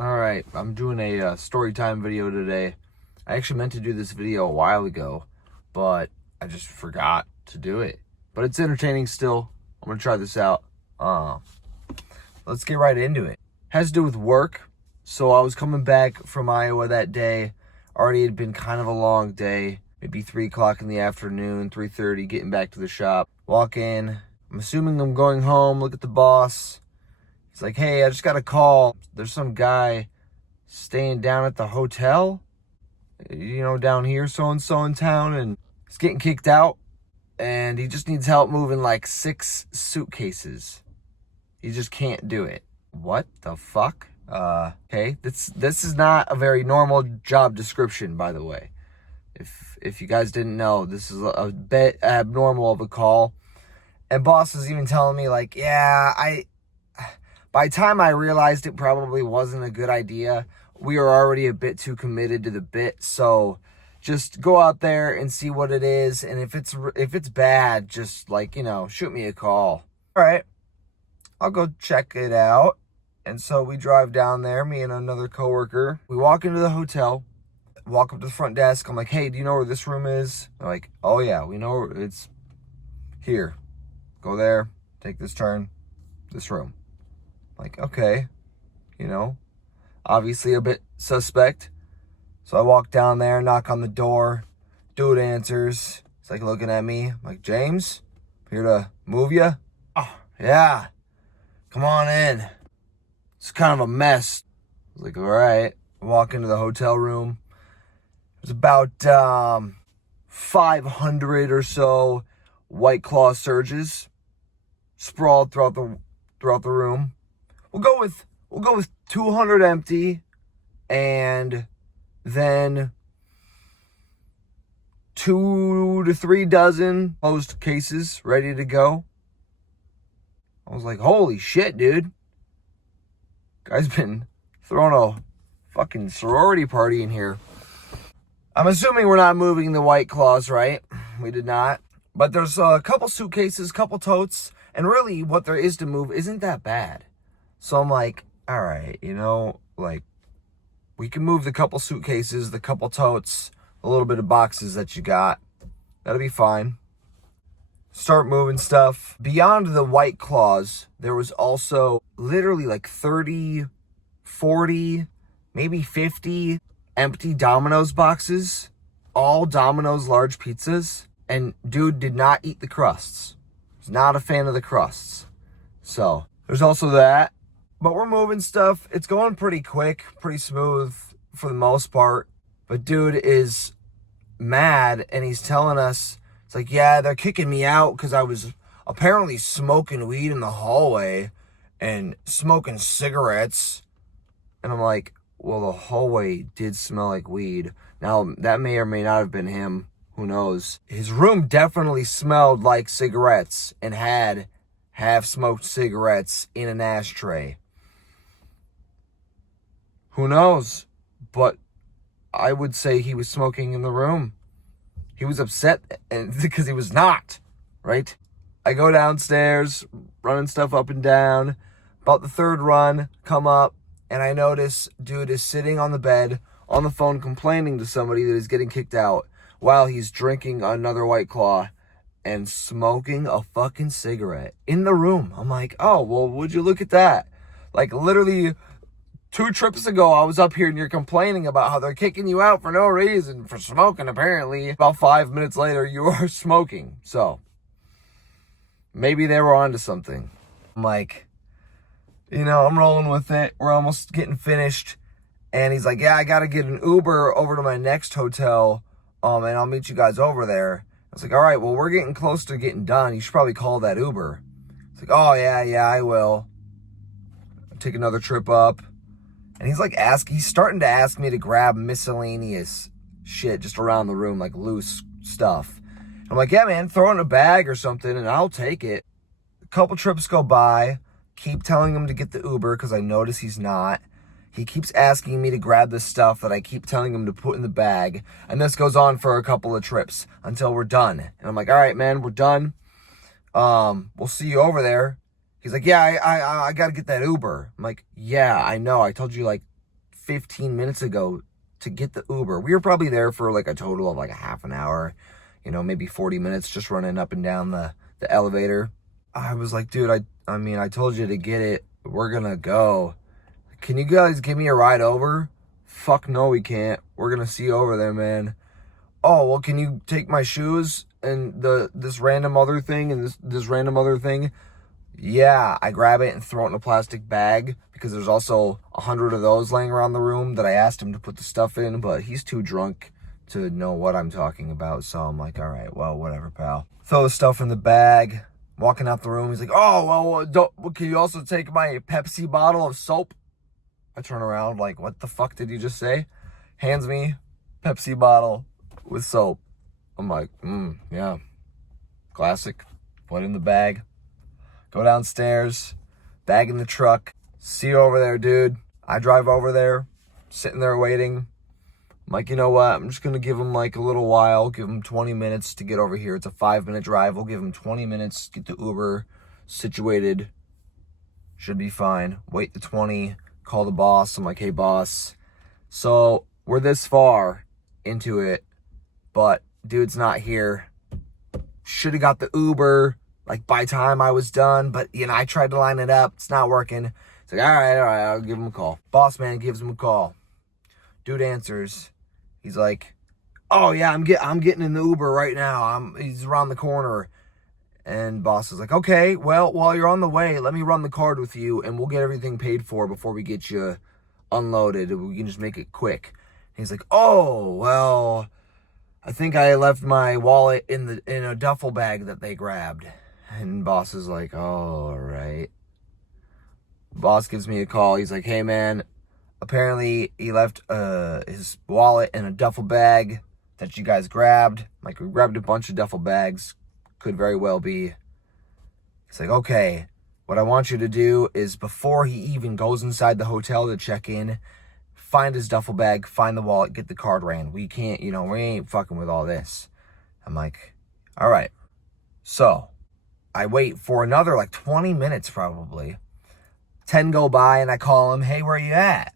Alright, I'm doing a story time video today. I actually meant to do this video a while ago, but I just forgot to do it. But it's entertaining still. I'm going to try this out. Let's get right into it. Has to do with work. So I was coming back from Iowa that day. Already had been kind of a long day. Maybe 3 o'clock in the afternoon, 3:30, getting back to the shop. Walk in. I'm assuming I'm going home. Look at the boss. He's like, hey, I just got a call. There's some guy staying down at the hotel, down here, so-and-so in town, and he's getting kicked out, and he just needs help moving like 6 suitcases. He just can't do it. What the fuck? Okay, this is not a very normal job description, by the way. If you guys didn't know, this is a bit abnormal of a call. And boss is even telling me, like, by the time I realized it probably wasn't a good idea, we were already a bit too committed to the bit. So just go out there and see what it is. And if it's bad, just shoot me a call. All right, I'll go check it out. And so we drive down there, me and another coworker. We walk into the hotel, walk up to the front desk. I'm like, hey, do you know where this room is? They're like, oh yeah, we know it's here. Go there, take this turn, this room. Like, okay, obviously a bit suspect. So I walk down there, knock on the door. Dude answers. He's like looking at me. I'm like, James, here to move you? Oh, yeah. Come on in. It's kind of a mess. I was like, all right. I walk into the hotel room. There's about 500 or so White Claw surges sprawled throughout the room. We'll go with 200 empty, and then 2 to 3 dozen closed cases ready to go. I was like, holy shit, dude. Guy's been throwing a fucking sorority party in here. I'm assuming we're not moving the White Claws, right? We did not. But there's a couple suitcases, couple totes, and really what there is to move isn't that bad. So I'm like, all right, we can move the couple suitcases, the couple totes, a little bit of boxes that you got. That'll be fine. Start moving stuff. Beyond the White Claws, there was also literally like 30, 40, maybe 50 empty Domino's boxes. All Domino's large pizzas. And dude did not eat the crusts. He's not a fan of the crusts. So there's also that. But we're moving stuff. It's going pretty quick, pretty smooth for the most part. But dude is mad, and he's telling us, it's like, yeah, they're kicking me out because I was apparently smoking weed in the hallway and smoking cigarettes. And I'm like, well, the hallway did smell like weed. Now, that may or may not have been him. Who knows? His room definitely smelled like cigarettes and had half-smoked cigarettes in an ashtray. Who knows? But I would say he was smoking in the room. He was upset because he was not, right? I go downstairs, running stuff up and down. About the 3rd run, come up, and I notice dude is sitting on the bed, on the phone, complaining to somebody that is getting kicked out while he's drinking another White Claw and smoking a fucking cigarette in the room. I'm like, oh, well, would you look at that? Like, literally 2 trips ago, I was up here and you're complaining about how they're kicking you out for no reason for smoking, apparently. About 5 minutes later, you are smoking. So, maybe they were onto something. I'm like, I'm rolling with it. We're almost getting finished. And he's like, yeah, I got to get an Uber over to my next hotel, and I'll meet you guys over there. I was like, all right, well, we're getting close to getting done. You should probably call that Uber. It's like, oh, yeah, I will. I'll take another trip up. And he's starting to ask me to grab miscellaneous shit just around the room, like loose stuff. I'm like, yeah, man, throw it in a bag or something and I'll take it. A couple trips go by, keep telling him to get the Uber because I notice he's not. He keeps asking me to grab the stuff that I keep telling him to put in the bag. And this goes on for a couple of trips until we're done. And I'm like, all right, man, we're done. We'll see you over there. He's like, yeah, I got to get that Uber. I'm like, yeah, I know. I told you like 15 minutes ago to get the Uber. We were probably there for like a total of like a half an hour, maybe 40 minutes just running up and down the elevator. I was like, dude, I told you to get it. We're gonna go. Can you guys give me a ride over? Fuck no, we can't. We're gonna see you over there, man. Oh, well, can you take my shoes and this random other thing and this random other thing? Yeah, I grab it and throw it in a plastic bag because there's also 100 of those laying around the room that I asked him to put the stuff in, but he's too drunk to know what I'm talking about. So I'm like, all right, well, whatever, pal. Throw the stuff in the bag. Walking out the room, he's like, oh, well, can you also take my Pepsi bottle of soap? I turn around like, what the fuck did you just say? Hands me Pepsi bottle with soap. I'm like, yeah, classic. Put it in the bag. Go downstairs, bag in the truck. See you over there, dude. I drive over there, sitting there waiting. I'm like, you know what? I'm just going to give him like a little while, give him 20 minutes to get over here. It's a 5-minute drive. We'll give him 20 minutes, get the Uber situated. Should be fine. Wait the 20, call the boss. I'm like, hey, boss. So we're this far into it, but dude's not here. Should have got the Uber like by time I was done, but I tried to line it up. It's not working. It's like, all right, I'll give him a call. Boss man gives him a call. Dude answers. He's like, oh yeah, I'm getting in the Uber right now. He's around the corner. And boss is like, okay, well, while you're on the way, let me run the card with you and we'll get everything paid for before we get you unloaded. We can just make it quick. And he's like, oh, well, I think I left my wallet in a duffel bag that they grabbed. And boss is like, oh, all right. Boss gives me a call. He's like, hey, man, apparently he left his wallet in a duffel bag that you guys grabbed. Like, we grabbed a bunch of duffel bags. Could very well be. It's like, okay, what I want you to do is before he even goes inside the hotel to check in, find his duffel bag, find the wallet, get the card ran. We can't, we ain't fucking with all this. I'm like, all right. So I wait for another like 20 minutes probably. 10 go by and I call him, hey, where you at?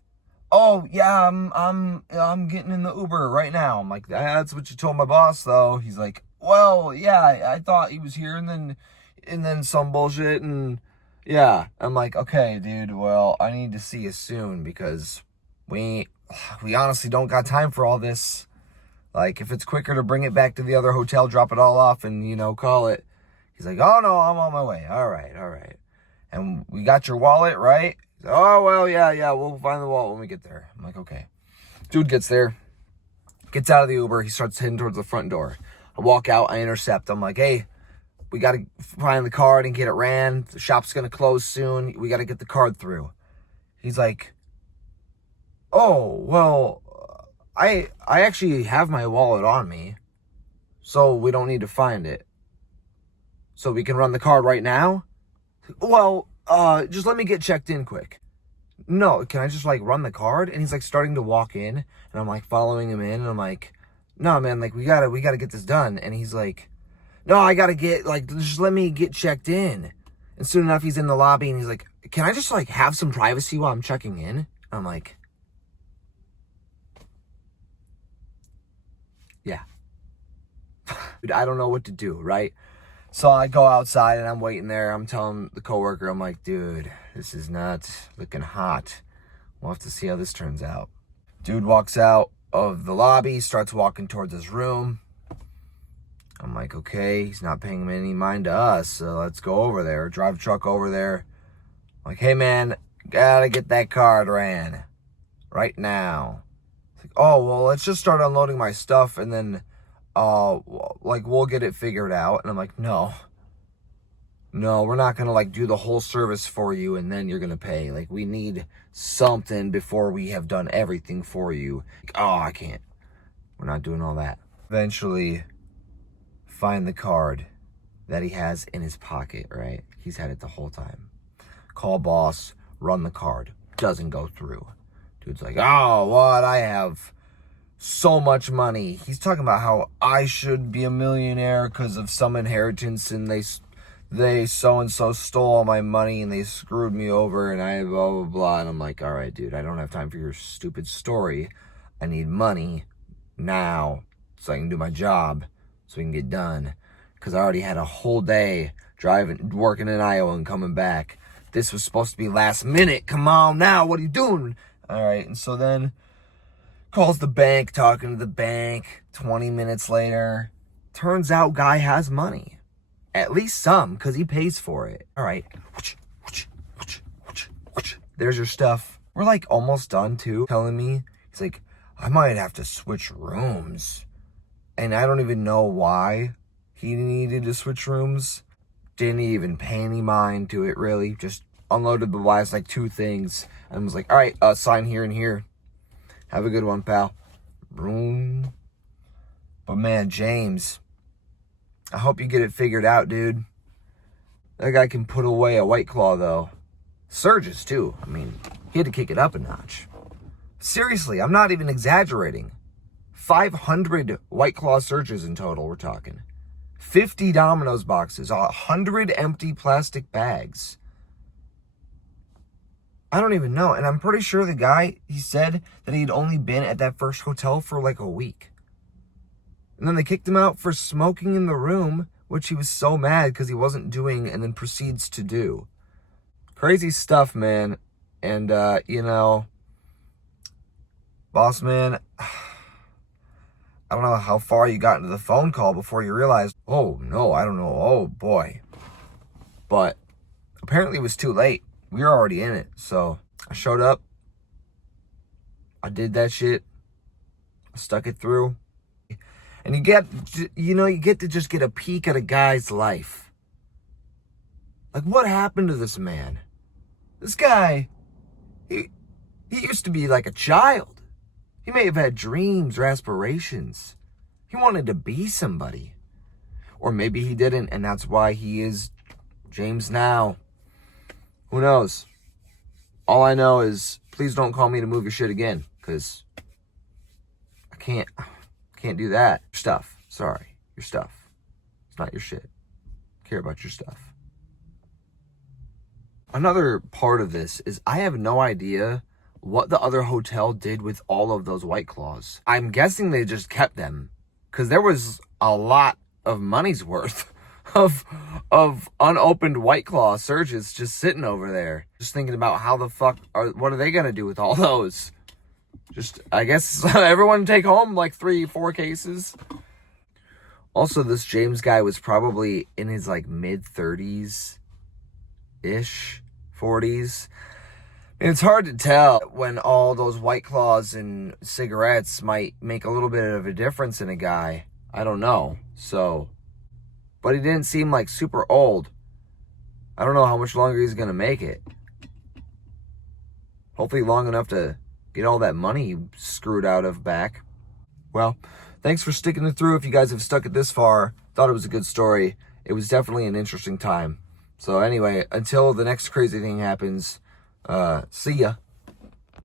Oh, yeah, I'm getting in the Uber right now. I'm like, that's what you told my boss, though. He's like, well, yeah, I thought he was here, and then some bullshit, and yeah. I'm like, okay, dude, well, I need to see you soon, because we honestly don't got time for all this. Like, if it's quicker to bring it back to the other hotel, drop it all off, and, call it. He's like, oh, no, I'm on my way. All right. And we got your wallet, right? Oh, well, yeah, we'll find the wallet when we get there. I'm like, okay. Dude gets there, gets out of the Uber. He starts heading towards the front door. I walk out, I intercept. I'm like, hey, we got to find the card and get it ran. The shop's going to close soon. We got to get the card through. He's like, oh, well, I actually have my wallet on me, so we don't need to find it. So we can run the card right now? Well, just let me get checked in quick. No, can I just like run the card? And he's like starting to walk in, and I'm like following him in, and I'm like, no, man, like we gotta get this done. And he's like, no, I gotta get like, just let me get checked in. And soon enough, he's in the lobby, and he's like, can I just like have some privacy while I'm checking in? And I'm like, yeah. Dude, I don't know what to do, right? So I go outside and I'm waiting there. I'm telling the coworker, I'm like, dude, this is not looking hot. We'll have to see how this turns out. Dude walks out of the lobby, starts walking towards his room. I'm like, okay, he's not paying any mind to us, so let's go over there. Drive truck over there. I'm like, hey, man, gotta get that card ran right now. It's like, oh, well, let's just start unloading my stuff and then like we'll get it figured out. And I'm like, no, we're not gonna like do the whole service for you and then you're gonna pay. Like, we need something before we have done everything for you. Like, oh, I can't, we're not doing all that. Eventually find the card that he has in his pocket, right? He's had it the whole time. Call boss, run the card, doesn't go through. Dude's like, oh, what? I have so much money. He's talking about how I should be a millionaire because of some inheritance, and they so-and-so stole all my money and they screwed me over and I blah, blah, blah. And I'm like, all right, dude, I don't have time for your stupid story. I need money now so I can do my job, so we can get done. Because I already had a whole day driving, working in Iowa and coming back. This was supposed to be last minute. Come on now, what are you doing? All right, and so then calls the bank, talking to the bank. 20 minutes later, turns out guy has money. At least some, because he pays for it. All right, there's your stuff. We're like almost done too, telling me. He's like, I might have to switch rooms. And I don't even know why he needed to switch rooms. Didn't even pay any mind to it, really. Just unloaded the last, like, 2 things. And was like, all right, sign here and here. Have a good one, pal. Room. But, man, James, I hope you get it figured out, dude. That guy can put away a White Claw, though. Surges, too. I mean, he had to kick it up a notch. Seriously, I'm not even exaggerating. 500 White Claw surges in total, we're talking. 50 Domino's boxes, 100 empty plastic bags. I don't even know. And I'm pretty sure the guy, he said that he'd only been at that first hotel for like a week. And then they kicked him out for smoking in the room, which he was so mad because he wasn't doing and then proceeds to do. Crazy stuff, man. And, you know, boss man, I don't know how far you got into the phone call before you realized, oh, no, I don't know. Oh, boy. But apparently it was too late. We were already in it. So I showed up. I did that shit. I stuck it through. And you get to just get a peek at a guy's life. Like, what happened to this man? This guy, he used to be like a child. He may have had dreams or aspirations. He wanted to be somebody. Or maybe he didn't, and that's why he is James now. Who knows? All I know is, please don't call me to move your shit again, because I can't do that. Your stuff. Sorry. Your stuff. It's not your shit. Care about your stuff. Another part of this is I have no idea what the other hotel did with all of those White Claws. I'm guessing they just kept them, because there was a lot of money's worth of unopened White Claw surges just sitting over there. Just thinking about what are they gonna do with all those? Just, I guess, everyone take home like 3-4 cases. Also, this James guy was probably in his like mid-30s-ish, 40s. It's hard to tell when all those White Claws and cigarettes might make a little bit of a difference in a guy. I don't know. So, but he didn't seem like super old. I don't know how much longer he's going to make it. Hopefully long enough to get all that money he screwed out of back. Well, thanks for sticking it through. If you guys have stuck it this far, thought it was a good story. It was definitely an interesting time. So anyway, until the next crazy thing happens, see ya.